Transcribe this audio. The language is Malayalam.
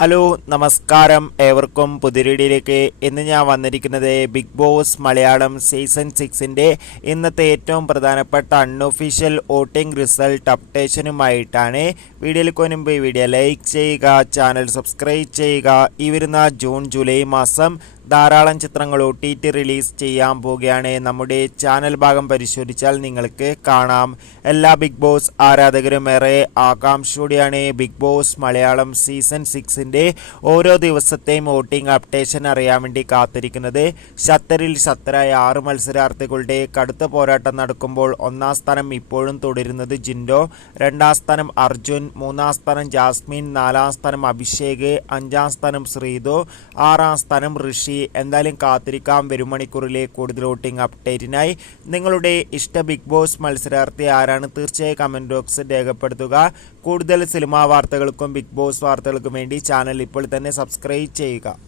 ഹലോ നമസ്കാരം ഏവർക്കും പുതിരീടിയിലേക്ക് ഇന്ന് ഞാൻ വന്നിരിക്കുന്നത് ബിഗ് ബോസ് മലയാളം സീസൺ സിക്സിന്റെ ഇന്നത്തെ ഏറ്റവും പ്രധാനപ്പെട്ട അൺഒഫീഷ്യൽ വോട്ടിംഗ് റിസൾട്ട് അപ്ഡേഷനുമായിട്ടാണ്. വീഡിയോയിൽ കൊനുമ്പോൾ ഈ വീഡിയോ ലൈക്ക് ചെയ്യുക ചാനൽ സബ്സ്ക്രൈബ് ചെയ്യുക. ഈ വരുന്ന ജൂൺ ജൂലൈ മാസം ധാരാളം ചിത്രങ്ങൾ ഒ ടി ടി റിലീസ് ചെയ്യാൻ പോവുകയാണ്. നമ്മുടെ ചാനൽ ഭാഗം പരിശോധിച്ചാൽ നിങ്ങൾക്ക് കാണാം. എല്ലാ ബിഗ് ബോസ് ആരാധകരും ഏറെ ആകാംക്ഷയോടെയാണ് ബിഗ് ബോസ് മലയാളം സീസൺ സിക്സിന്റെ ഓരോ ദിവസത്തെയും വോട്ടിംഗ് അപ്ഡേഷൻ അറിയാൻ വേണ്ടി കാത്തിരിക്കുന്നത്. ഷത്തറിൽ ഷത്തറായ ആറ് മത്സരാർത്ഥികളുടെ കടുത്ത പോരാട്ടം നടക്കുമ്പോൾ ഒന്നാം സ്ഥാനം ഇപ്പോഴും തുടരുന്നത് ജിൻഡോ രണ്ടാം സ്ഥാനം അർജുൻ മൂന്നാം സ്ഥാനം ജാസ്മിൻ നാലാം സ്ഥാനം അഭിഷേക് അഞ്ചാം സ്ഥാനം ശ്രീതു ആറാം സ്ഥാനം ഋഷി എന്തായാലും കാത്തിരിക്കാം. വരും മണിക്കൂറിലെ കൂടുതൽ വോട്ടിംഗ് അപ്ഡേറ്റിനായി നിങ്ങളുടെ ഇഷ്ട ബിഗ് ബോസ് മത്സരാർത്ഥി ആരാണ് തീർച്ചയായും കമന്റ് ബോക്സ് രേഖപ്പെടുത്തുക. കൂടുതൽ സിനിമാ വാർത്തകൾക്കും ബിഗ് ബോസ് വാർത്തകൾക്കും വേണ്ടി ചാനൽ ഇപ്പോൾ തന്നെ സബ്സ്ക്രൈബ് ചെയ്യുക.